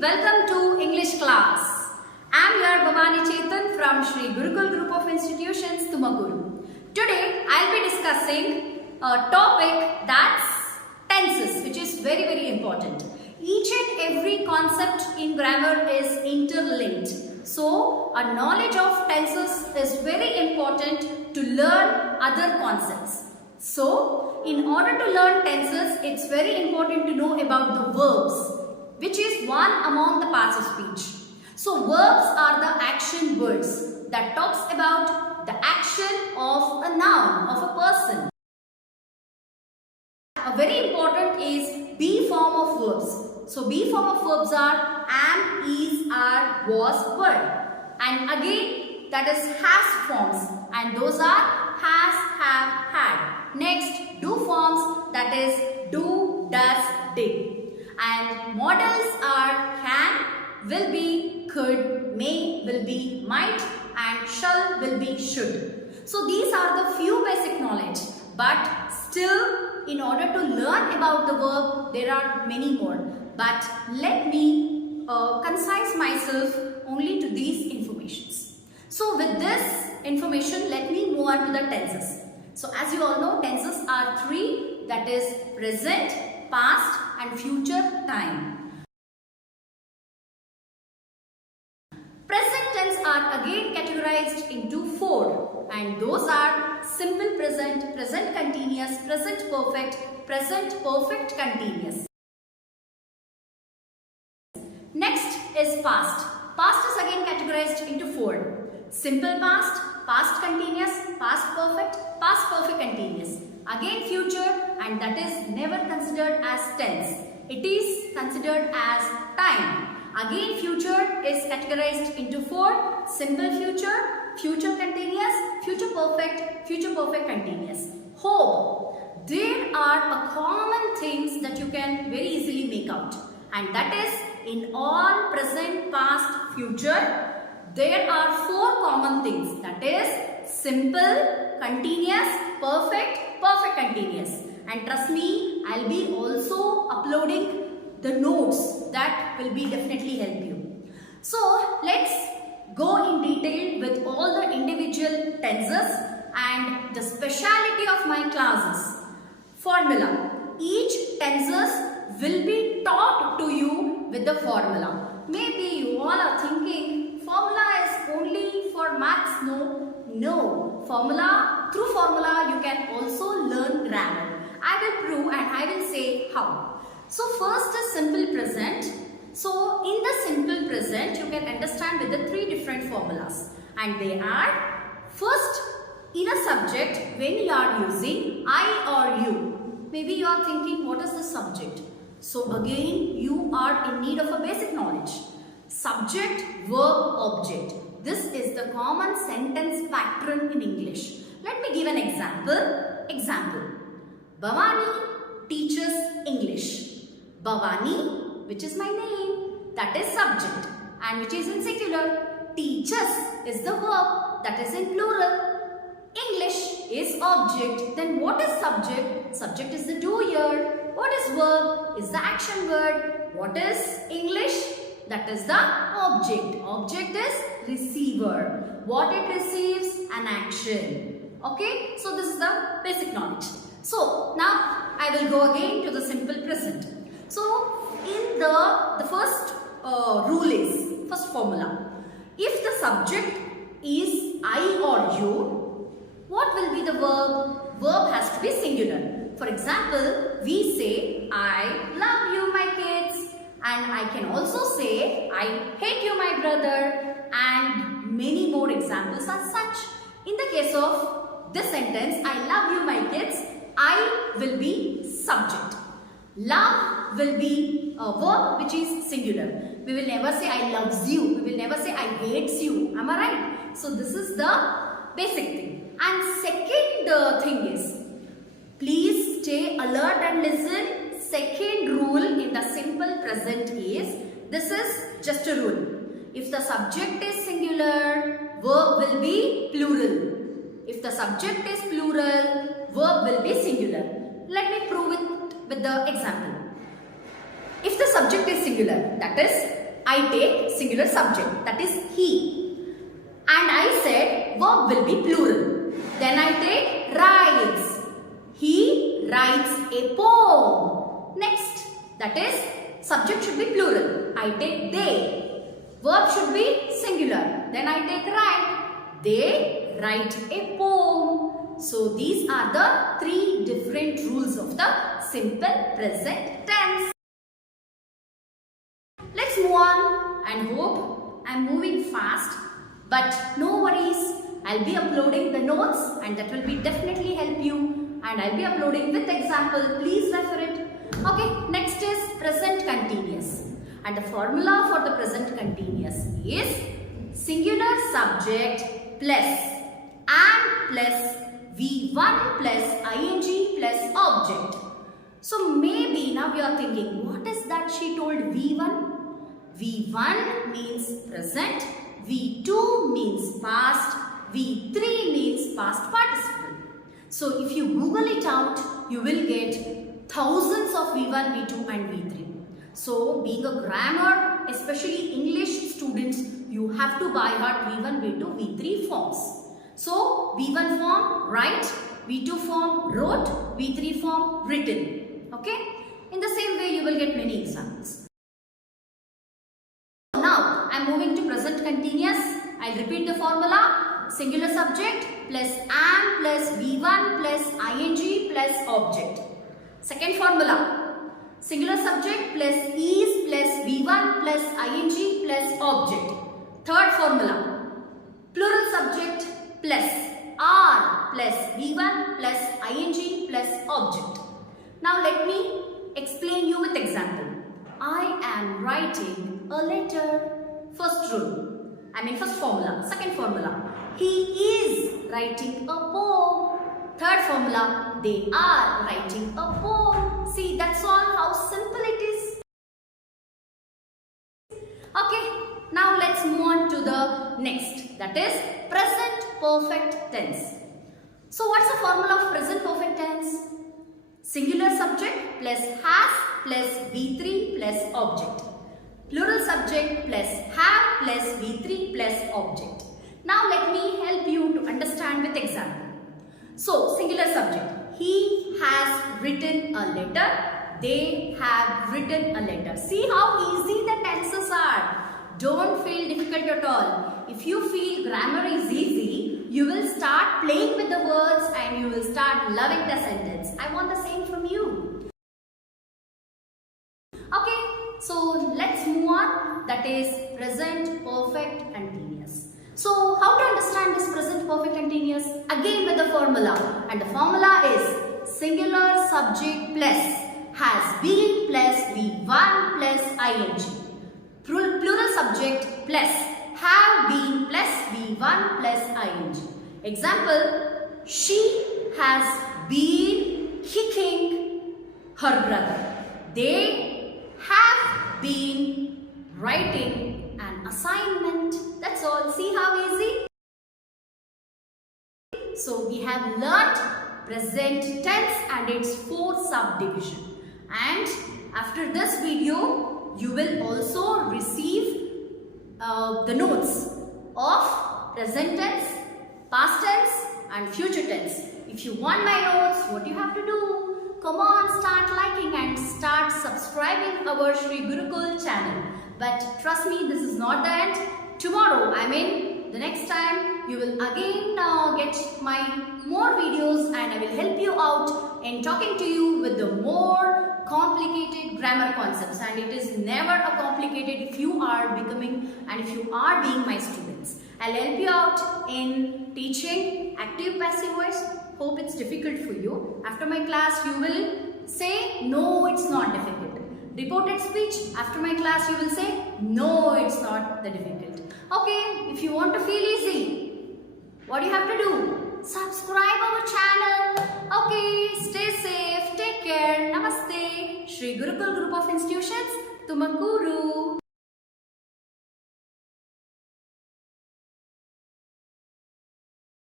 Welcome to English class. I am your Bhavani Chetan from Shri Gurukul Group of Institutions, Tumakuru. Today I will be discussing a topic that's tenses, which is very important. Each and every concept in grammar is interlinked. So, a knowledge of tenses is very important to learn other concepts. So, in order to learn tenses, it's very important to know about the verbs, which is one among the parts of speech. So, verbs are the action words that talks about the action of a noun, of a person. A very important is be form of verbs. So, be form of verbs are am, is, are, was, were. And again, that is has forms, and those are has, have, had. Next, do forms, that is do, does, did. And models are can, will be, could, may, will be, might, and shall, will be, should. So these are the few basic knowledge, but still in order to learn about the verb, there are many more. But let me concise myself only to these informations. So with this information, let me move on to the tenses. So as you all know, tenses are three, that is present, past and future time. Present tense are again categorized into four, and those are simple present, present continuous, present perfect continuous. Next is past. Past is again categorized into four. Simple past, past continuous, past perfect continuous. Again future, and that is never considered as tense. It is considered as time. Again future is categorized into four. Simple future, future continuous, future perfect continuous. Hope. There are common things that you can very easily make out, and that is in all present, past, future, there are four common things, that is simple, continuous, perfect continuous. And trust me, I'll be also uploading the notes that will be definitely help you. So let's go in detail with all the individual tenses and the speciality of my classes. Formula. Each tenses will be taught to you with the formula. Maybe you all are thinking formula is only for maths. No. Through formula you can also learn grammar. I will prove and I will say how. So first is simple present. So in the simple present you can understand with the three different formulas, and they are: first, in a subject when you are using I or you. Maybe you are thinking, what is the subject? So again you are in need of a basic knowledge. Subject, verb, object. This is the common sentence pattern in English. Let me give an example. Bhavani teaches English. Bhavani, which is my name, that is subject, and which is in singular. Teaches is the verb, that is in plural. English is object. Then what is subject? Subject is the doer. What is verb? Is the action word. What is English? That is the object. Object is receiver. What it receives? An action. Okay? So this is the basic knowledge. So now I will go again to the simple present. So in the first rule is, first formula. If the subject is I or you, what will be the verb? Verb has to be singular. For example, we say, I love you my kids. And I can also say, I hate you my brother, and many more examples are such. In the case of this sentence, I love you my kids, I will be subject. Love will be a verb which is singular. We will never say I loves you. We will never say I hates you. Am I right? So this is the basic thing. And second thing is, please stay alert and listen. Second rule in the simple present is, this is just a rule. If the subject is singular, verb will be plural. If the subject is plural, verb will be singular. Let me prove it with the example. If the subject is singular, that is I take singular subject, that is he. And I said verb will be plural. Then I take writes. He writes a poem. Next, that is subject should be plural. I take they. Verb should be singular. Then I take write. They write a poem. So these are the three different rules of the simple present tense. Let's move on, and hope I'm moving fast, but no worries. I'll be uploading the notes and that will be definitely help you, and I'll be uploading with example. Please refer it. Okay, next is present continuous, and the formula for the present continuous is singular subject plus and plus V1 plus ing plus object. So maybe now you are thinking, what is that she told V1? V1 means present, V2 means past, V3 means past participle. So if you Google it out, you will get thousands of V1, V2 and V3. So being a grammar, especially English students, you have to by heart V1, V2, V3 forms. So V1 form write, V2 form wrote, V3 form written. Okay? In the same way you will get many examples. Now I am moving to present continuous. I will repeat the formula. Singular subject plus am plus V1 plus ing plus object. Second formula. Singular subject plus is plus V1 plus ing plus object. Third formula. Plural subject plus are plus V1 plus ing plus object. Now let me explain you with example. I am writing a letter. First rule, first formula. Second formula, he is writing a poem. Third formula, they are writing a poem. See, that's all how simple it is. Okay, now let's move on to the next, that is present perfect tense. So what's the formula of present perfect tense? Singular subject plus has plus V3 plus object. Plural subject plus have plus V3 plus object. Now let me help you to understand with example. So singular subject. He has written a letter. They have written a letter. See how easy the tenses are. Don't feel difficult at all. If you feel grammar is easy, you will start playing with the words and you will start loving the sentence. I want the same from you. Okay, so let's move on. That is present perfect continuous. So how to understand this present perfect continuous? Again with the formula. And the formula is singular subject plus has been plus V1 plus ing. Plural subject plus have been plus V1 plus ing. Example, she has been kicking her brother. They have been writing an assignment. That's all. See how easy? So we have learnt present tense and its 4 subdivisions. And after this video, you will also receive the notes of present tense, past tense and future tense. If you want my notes, what you have to do? Come on, start liking and start subscribing our Shri Gurukul channel. But trust me, this is not the end. Tomorrow, the next time, you will again get my more videos and I will help you out in talking to you with the more complicated grammar concepts. And it is never a complicated if you are becoming and if you are being my students. I'll help you out in teaching active passive voice. Hope it's difficult for you. After my class, you will say, no, it's not difficult. Reported speech, after my class, you will say, no, it's not the difficult. Okay, if you want to feel easy, what do you have to do? Subscribe our channel. Okay, stay safe, take care. Namaste. Shri Gurukul Group of Institutions, Tumakuru.